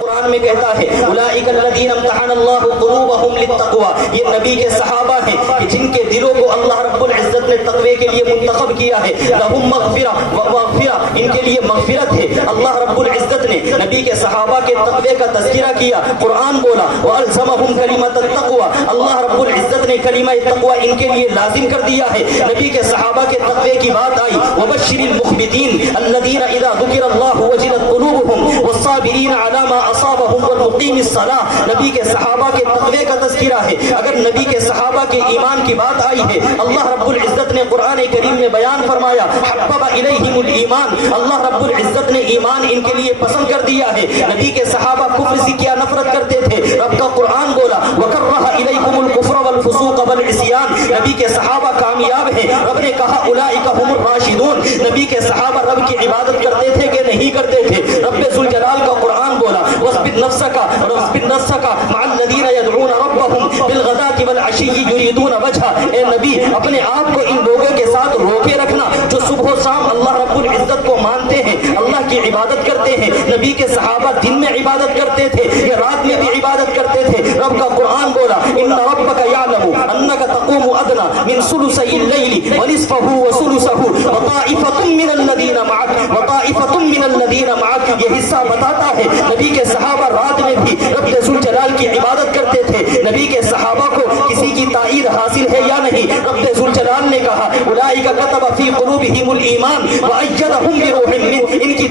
قرآن میں کہتا ہے اولئک الذین امتحن اللہ قلوبہم للتقوی، یہ نبی کے صحابہ ہیں کہ جن کے دلوں کو اللہ رب العزت نے تقوی کے لیے منتخب کیا ہے. لہم مغفرہ ومغفرہ، ان کے لیے مغفرت ہے. اللہ رب العزت نے نبی کے صحابہ کے تقوی کا تذکرہ کیا، قرآن بولا والزمہم کلمۃ التقوی، اللہ رب العزت نے کلمہ تقوی ان کے لیے لازم کر دیا ہے. نبی کے صحابہ کے تقوی کی بات آئی، وبشر المخبتین الذین اذا ذکر اللہ وجلت قلوبہم والصابرین علی ما اصابہم والمقیم الصلاۃ. نبی کے صحابہ کے تقوی کا تذکرہ ہے. اگر نبی کے صحابہ کے ایمان کی بات آئی ہے، اللہ رب العزت نے قرآن کریم میں بیان فرمایا حبب الیہم الایمان، اللہ رب العزت نے ایمان ان کے لیے پسند کر دیا ہے. نبی کے صحابہ کفر سے کیا نفرت کرتے تھے، رب کا قرآن بولا وکرہ الیکم الکفر والفسوق والعصیان. نبی کے صحابہ کامیاب ہیں، رب نے کہا اولئک هم الراشدون. نبی کے صحابہ رب کی عبادت کرتے تھے کہ نہیں کرتے تھے، رب ذوالجلال کا قرآن بولا واصبر نفسک مع الذین یدعون ربهم بالغداة والعشی یریدون وجهہ. اے نبی اپنے آپ کو ان لوگوں کے ساتھ روکے رکھنا جو صبح و شام اللہ رب العزت کو مانتے ہیں، اللہ کی عبادت کرتے ہیں. نبی کے صحابہ دن میں عبادت کرتے تھے یا رات میں بھی عبادت کرتے تھے. رب کا قرآن بولا ان ربک یعلم انک تقوم ادنی من ثلثی اللیل ونصفہ وثلثہ وطائفۃ من الذین معک. یہ حصہ بتاتا ہے نبی کے صحابہ رات میں بھی رب ذوالجلال کی عبادت کرتے تھے. نبی کے صحابہ کو کسی کی تائید حاصل ہے یا نہیں؟ رب ذوالجلال نے کہا اولئک کتب فی قلوبہم الایمان وایدہم بروح منہ. ان کی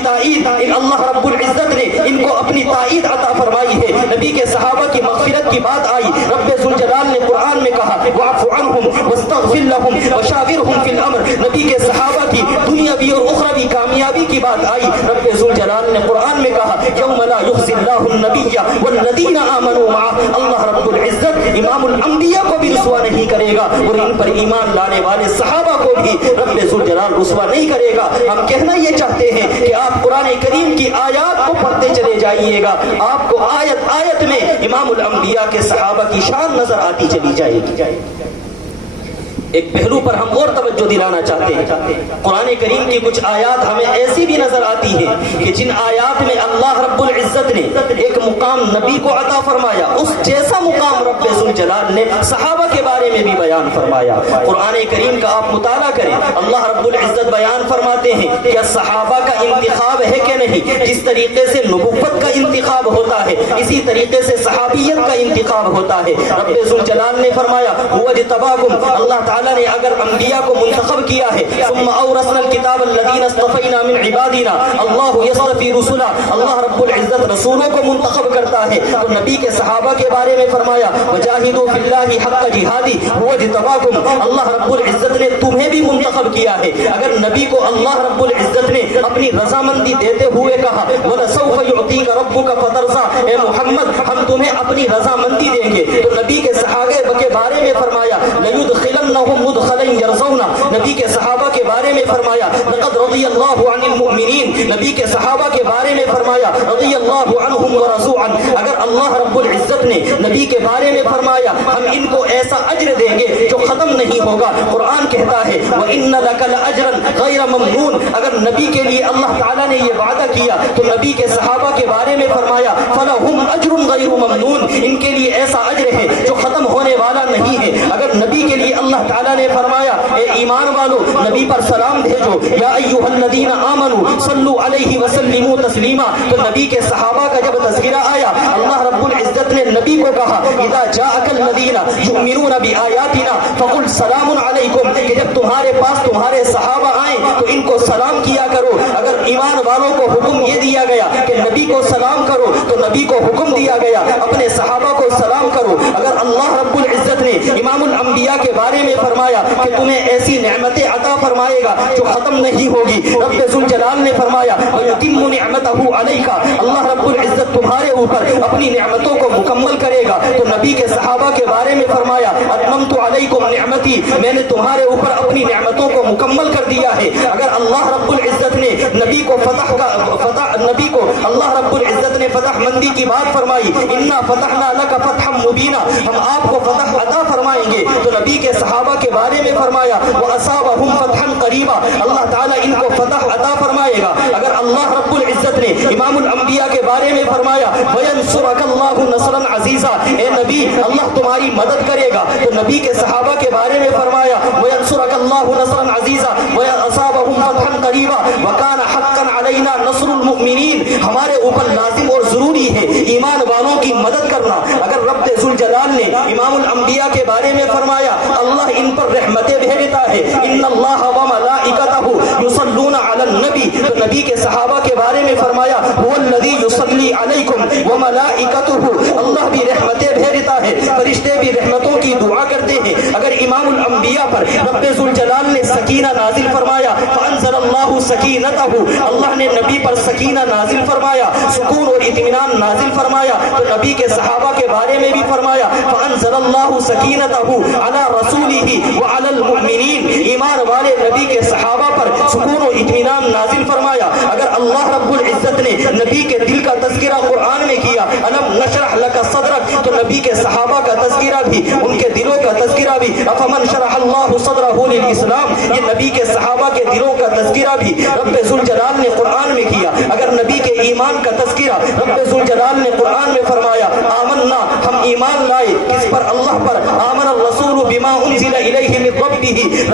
تائید اللہ رب العزت نے ان کو اپنی تائید عطا فرمائی ہے. نبی کے صحابہ کی مغفرت کی بات آئی، رب ذوالجلال نے قرآن میں کہا واعف عنہم واستغفر لہم وشاورہم فی الامر. نبی کے صحابہ کی دنیاوی اور اخروی کامیابی کی بات آئی، رب ذوالجلال نے قرآن میں کہا یوم لا یخزی اللہ النبی والذین آمنوا معہ. اللہ رب العزت امام الانبیاء کو بھی رسوا نہیں کرے گا اور ان پر ایمان لانے والے صحابہ کو بھی رب ذوالجلال رسوا نہیں کرے گا. ہم کہنا یہ چاہتے ہیں کہ آپ قرآن کریم کی آیات کو پڑھتے چلے جائیے گا، آپ کو آیت آیت میں امام الانبیاء کے صحابہ کی شان نظر آتی چلی جائے گی. ایک پہلو پر ہم اور توجہ دلانا چاہتے ہیں. قرآن کریم کی کچھ آیات ہمیں ایسی بھی نظر آتی ہیں کہ جن آیات میں اللہ رب العزت نے ایک مقام نبی کو عطا فرمایا، اس جیسا مقام رب ذوالجلال نے صحابہ کے بارے میں بھی بیان فرمایا. قرآن کریم کا آپ مطالعہ کریں، اللہ رب العزت بیان فرماتے ہیں کہ صحابہ کا انتخاب ہے کہ نہیں. جس طریقے سے نبوت کا انتخاب ہوتا ہے اسی طریقے سے صحابیت کا انتخاب ہوتا ہے. رب ذوالجلال نے فرمایا هو اجتباکم، اللہ تعالیٰ نے اگر انبیاء کو منتخب کیا ہے ثم اورثنا الكتاب الذين اصطفينا من عبادنا اللہ يصطفي رسلا، اللہ رب العزت رسولوں کو منتخب کرتا ہے. تو نبی کے صحابہ کے بارے میں فرمایا وجاہدوا فی اللہ حق جہادی هو اجتباکم، اللہ رب العزت نے تمہیں بھی منتخب کیا ہے. اگر نبی کو اللہ رب العزت نے اپنی رضامندی دیتے ہوئے کہا وَلَسَوْفَ يُعْطِيكَ رَبُّكَ فَتَرْضَىٰ، اے محمد ہم تمہیں اپنی رضامندی دیں گے. تو نبی کے صحابہ کے بارے میں فرمایا لَيُدْخِلَنَّهُمْ مدخلا يرضون، نبی کے صحابہ کے بارے میں فرمایا لقد رضی اللہ عن المؤمنین، نبی کے صحابہ کے بارے میں فرمایا رضی اللہ عنہم ورضوا عنہ. اگر اللہ رب العزت نے نبی کے بارے میں فرمایا ہم ان کو ایسا اجر دیں گے جو ختم نہیں ہوگا. قرآن کہتا ہے وَإِنَّ لَكَ لَأَجْرًا غَيْرَ مَمْنُونٍ. اگر نبی کے لیے اللہ تعالیٰ نے یہ وعدہ کیا تو نبی کے صحابہ کے بارے میں فرمایا فَلَهُمْ أَجْرٌ غَيْرُ مَمْنُونٍ، ان کے لیے ایسا اجر ہے جو ختم ہونے والا نہیں ہے. اگر نبی کے لیے اللہ تعالیٰ نے فرمایا اے ایمان والو نبی پر سلام بھیجو یا ایھا الذین آمنوا صلوا علیہ وسلموا تسلیما، تو نبی کے صحابہ کا جب تذکرہ آیا اللہ رب العزت نے نبی کو کہا اذا جاءک الذین یؤمنون بآیاتنا فقل سلام علیکم، کہ جب تمہارے پاس تمہارے صحابہ آئیں تو ان کو سلام کیا کرو. اگر ایمان والوں کو حکم یہ دیا گیا کہ نبی کو سلام کرو تو نبی کو حکم دیا گیا اپنے صحابہ کو سلام کرو. اگر اللہ رب العزت نے امام الانبیاء کے بارے میں فرمایا کہ تمہیں ایسی نعمتیں عطا فرمائے گا جو ختم نہیں ہوگی، رب ذوالجلال نے فرمایا وَيُتِمُّ نِعْمَتَهُ عَلَيْكَ، اللہ رب العزت تمہارے اوپر اپنی نعمتوں کو مکمل کرے گا. تو نبی کے صحابہ کے بارے میں فرمایا أَتْمَمْتُ عَلَيْكُمْ نِعْمَتِي، میں نے تمہارے اوپر اپنی نعمتوں کو مکمل کر دیا ہے. اگر اللہ رب العزت نے نبی کو اللہ رب العزت نے نے فتح مندی کی بات فرمائی، انا فتحنا لک فتحا مبینا، ہم آپ کو فتح عطا فرمائیں گے، تو نبی کے صحابہ کے بارے میں فرمایا وَأَصَابَهُمْ فَتْحًا قَرِيبًا، اللہ تعالیٰ ان کو فتح عطا فرمائے گا۔ اگر اللہ رب العزت نے امام الانبیاء کے بارے میں فرمایا وَيَنْصُرَكَ اللَّهُ نَصْرًا عَزِيزًا، اے نبی اللہ تمہاری مدد کرے گا، تو نبی کے صحابہ کے بارے میں فرمایا وَيَنْصُرَكَ اللَّهُ نَصْرًا عَزِيزًا وَأَصَابَهُمْ فَتْحًا قَرِيبًا وَكَانَ حَقًّا عَلَيْنَا نَصْرُ الْمُؤْمِنِينَ، ہمارے اوپر لازم اور ضروری ہے ایمان والوں کی مدد کرنا۔ اگر رب ذوالجلال نے امام الانبیاء کے بارے میں فرمایا اللہ ان پر رحمتیں بھیجتا ہے، ان اللہ وملائکتہ یصلون علی النبی، تو نبی کے صحابہ کے بارے میں فرمایا هو الذی یصلی علیکم وملائکتہ، اللہ بھی رحمتیں بھیجتا ہے، فرشتے بھی رحمتوں کی دعا کرتے ہیں۔ اگر امام الانبیاء پر رب ذوالجلال نے سکینہ نازل فرمایا فانزل اللہ سکینتہ، اللہ نے نبی پر سکینہ نازل فرمایا، سکون اور اطمینان نازل فرمایا، تو نبی کے صحابہ کے بارے میں بھی فرمایا فانزل اللہ سکینتہ علی رسولہ وعلی المؤمنین، ایمان والے نبی کے صحابہ پر سکون و اطمینان نازل فرمایا۔ اگر اللہ رب العزت نے نبی کے دل کا تذکرہ قرآن میں کیا الم نشرح لک صدرک، تو نبی کے صحابہ کا تذکرہ بھی، ان کے دلوں کا تذکرہ بھی، افمن شرح اللہ صدرہ للاسلام، یہ نبی کے صحابہ کے دلوں کا تذکرہ بھی رب ذوالجلال نے قرآن میں کیا۔ اگر نبی کے ایمان کا تذکرہ رب ذوالجلال نے قرآن میں فرمایا آمنا، ہم ایمان لائے، کس پر؟ اللہ پر، آمن الرسول بما انزل الیہ من ربہ،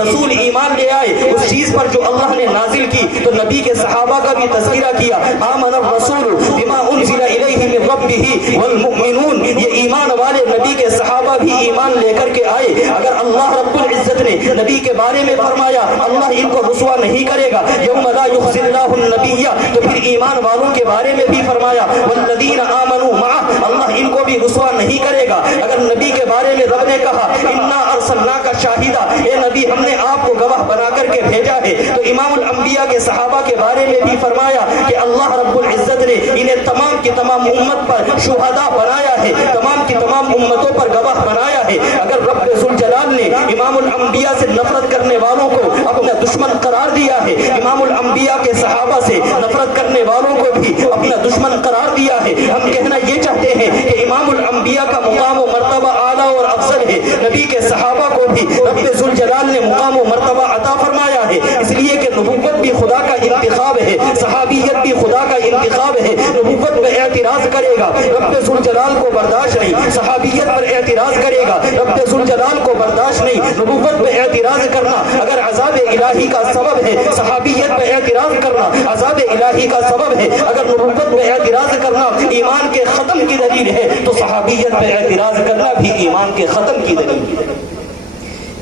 رسول ایمان لے آئے اس چیز پر جو اللہ نے نازل کی، تو نبی کے صحابہ کا بھی تذکرہ کیا آمن الرسول بما انزل الیہ من ربہ والمؤمنون، یہ ایمان والے نبی کے صحابہ بھی ایمان لے کر کے آئے۔ اگر اللہ رب العزت نے نبی کے بارے میں فرمایا اللہ ان کو رسوا نہیں کرے گا یوم لا یخزی اللہ النبی، تو پھر ایمان والوں کے بارے میں بھی فرمایا والذین آمنوا معہ، اللہ ان کو بھی رسوا نہیں کرے گا۔ اگر نبی کے بارے میں رب نے کہا انا ارسلناک شاہدا، اے نبی ہم نے آپ کو گواہ بنا کر کے بھیجا ہے، تو امام الانبیاء کے صحابہ کے بارے میں بھی فرمایا کہ اللہ رب العزت نے انہیں تمام کی تمام امت پر شہداء بنایا ہے، تمام کی تمام امتوں پر گواہ بنایا ہے۔ اگر رب ذوالجلال نے امام الانبیاء سے نفرت کرنے والوں کو اپنا دشمن قرار دیا ہے، امام الانبیاء کے صحابہ سے نفرت کرنے والوں کو بھی اپنا دشمن قرار دیا ہے۔ ہم کہنا یہ چاہتے ہیں کہ امام الانبیاء کا مقام و مرتبہ اعلیٰ اور افضل ہے، نبی کے صحابہ کو بھی رب ذوالجلال نے مقام و مرتبہ عطا فرمایا ہے، اس لیے کہ نبوت بھی خدا کا انتخاب ہے، صحابیت بھی خدا کا انتخاب ہے۔ نبوت پہ اعتراض کرے گا رب ذوالجلال کو برداشت نہیں، صحابیت پر اعتراض کرے گا رب ذوالجلال کو برداشت نہیں۔ نبوت پہ اعتراض کرنا اگر عذاب الہی کا سبب ہے، صحابیت پہ اعتراض کرنا عذاب الہی کا سبب ہے۔ اگر نبوت پہ اعتراض کرنا ایمان کے ختم کی دلیل ہے، تو صحابیت پہ اعتراض کرنا بھی ایمان کے ختم کی دلیل ہے۔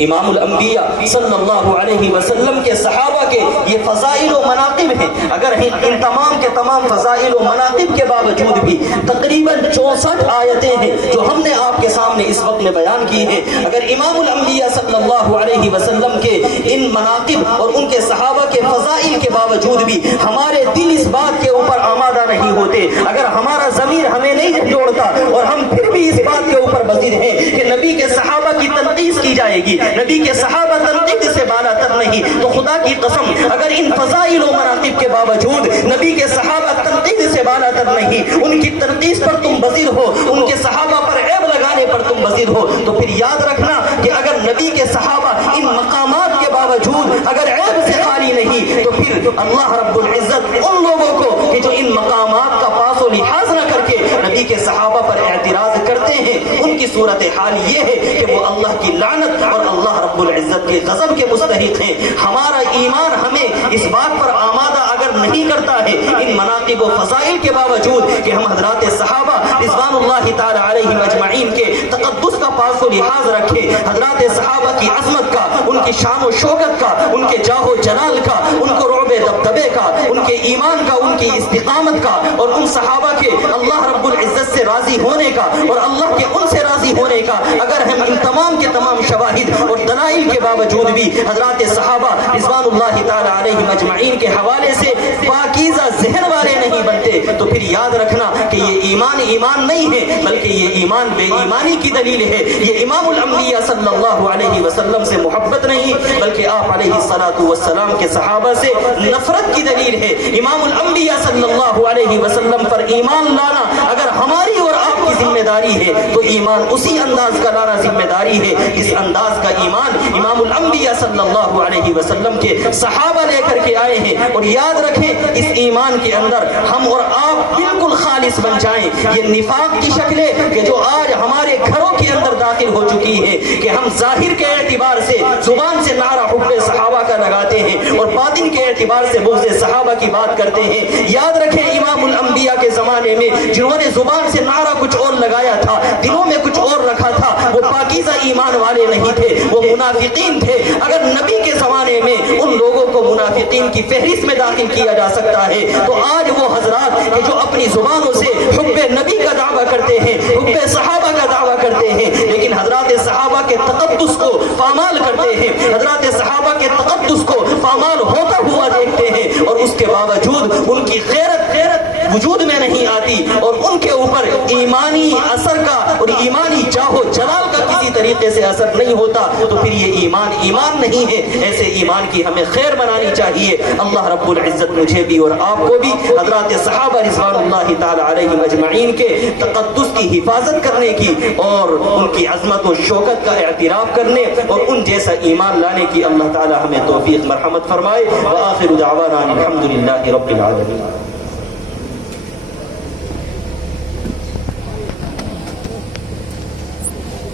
امام الانبیاء صلی اللہ علیہ وسلم کے صحابہ کے یہ فضائل و مناقب ہیں۔ اگر ان تمام کے تمام فضائل و مناقب کے باوجود بھی تقریباً 64 آیتیں ہیں جو ہم نے آپ کے سامنے اس وقت میں بیان کی ہیں، اگر امام الانبیاء صلی اللہ علیہ وسلم کے ان مناقب اور ان کے صحابہ کے فضائل کے باوجود بھی ہمارے دل اس بات کے اوپر آمادہ نہیں ہوتے، اگر ہمارا ضمیر ہمیں نہیں جوڑتا اور ہم پھر بھی اس بات کے اوپر بصیر ہیں کہ نبی کے صحابہ کی تنقید کی جائے گی، نبی کے صحابہ تنقید سے بالا تر نہیں، تو خدا کی قسم اگر ان فضائل و مناقب کے باوجود نبی کے صحابہ تنقید سے بالا تر نہیں، ان کی تنقید پر تم بصیر ہو، ان کے صحابہ پر عیب لگانے پر تم بصیر ہو، تو پھر یاد رکھنا کہ اگر نبی کے صحابہ ان مقامات کے باوجود اگر عیب سے خالی نہیں، تو پھر اللہ رب العزت ان لوگوں کو کہ جو ان مقامات کا پاس و لحاظ نہ کر کے نبی کے صحابہ پر اعتراض کرتے ہیں، ان کی صورتحال یہ ہے کہ وہ اللہ کی لعنت اور اللہ رب العزت کے غضب کے مستحق ہیں۔ ہمارا ایمان ہمیں اس بات پر آمادہ اگر نہیں کرتا ہے ان مناقب و فضائل کے باوجود کہ ہم حضرات صحابہ رضوان اللہ تعالی علیہم اجمعین کے تقدس کا پاس و لحاظ رکھے، حضرات صحابہ کی عظمت کا، ان کی شان و شوکت کا، ان کے جاہ و جلال کا، ان کو رعب دبدبے کا، ان کے ایمان کا، ان کی استقامت کا، اور ان صحابہ کے اللہ رب العزت سے راضی ہونے کا اور اللہ کے ان سے راضی ہونے کا اگر ہم ان تمام کے تمام شواہد اور دلائل کے باوجود بھی حضرات صحابہ رضوان اللہ تعالی علیہم اجمعین کے حوالے سے پاکیزہ ذہن والے نہیں بنتے، تو پھر یاد رکھنا کہ یہ ایمان نہیں ہے، بلکہ یہ ایمان بے ایمانی کی دلیل ہے۔ یہ امام الانبیاء صلی اللہ علیہ وسلم سے محبت نہیں، بلکہ آپ علیہ الصلوۃ والسلام کے صحابہ سے نفرت کی دلیل ہے۔ امام الانبیاء صلی اللہ علیہ وسلم پر ایمان لانا ہماری اور آپ کی ذمہ داری ہے تو ایمان اسی انداز کا لانا ذمہ داری ہے جس انداز کا ایمان امام الانبیاء صلی اللہ علیہ وسلم کے صحابہ لے کر کے آئے ہیں. اور یاد رکھیں اس ایمان کے اندر ہم اور آپ بالکل خالص بن جائیں. یہ نفاق کی شکلیں کہ جو آج ہمارے گھروں کے اندر داخل ہو چکی ہے کہ ہم ظاہر کے اعتبار سے زبان سے نعرہ حب صحابہ کا لگاتے ہیں اور باطن کے اعتبار سے بغض صحابہ کی بات کرتے ہیں. یاد رکھیں امام الانبیاء کے زمانے میں جنہوں نے زبان سے نعرہ کچھ اور لگایا تھا, دلوں میں کچھ اور رکھا تھا, وہ پاکیزہ ایمان والے نہیں تھے, وہ منافقین تھے. اگر نبی کے زمانے میں ان لوگوں کو منافقین کی فہرست میں داخل کیا جا سکتا ہے تو آج وہ حضرات کہ جو اپنی زبانوں سے حب نبی کا دعویٰ کرتے ہیں, حب صحابہ کا دعویٰ کرتے ہیں, لیکن حضرات صحابہ کے تقدس کو پامال کرتے ہیں, حضرات صحابہ کے تقدس کو پامال ہوتا ہوا دیکھتے ہیں, اور اس کے باوجود ان کی غیرت وجود میں نہیں آتی اور ان کے اوپر ایمانی اثر کا اور ایمانی چاہو جلال کا کسی طریقے سے اثر نہیں ہوتا, تو پھر یہ ایمان نہیں ہے. ایسے ایمان کی ہمیں خیر بنانی چاہیے. اللہ رب العزت مجھے بھی اور آپ کو بھی حضرات صحابہ رضوان اللہ تعالی علیہم اجمعین کے تقدس کی حفاظت کرنے کی اور ان کی عظمت و شوکت کا اعتراف کرنے اور ان جیسا ایمان لانے کی اللہ تعالی ہمیں توفیق مرحمت فرمائے. وآخر دعوانا الحمدللہ رب العالمین.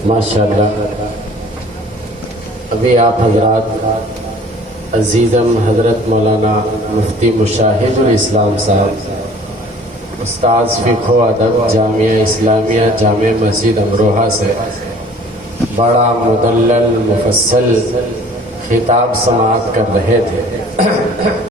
ماشاءاللہ. ابھی آپ حضرات عزیزم حضرت مولانا مفتی مشاہد الاسلام صاحب استاذ فقہ و ادب جامعہ اسلامیہ جامع مسجد امروہہ سے بڑا مدلل مفصل خطاب سماعت کر رہے تھے.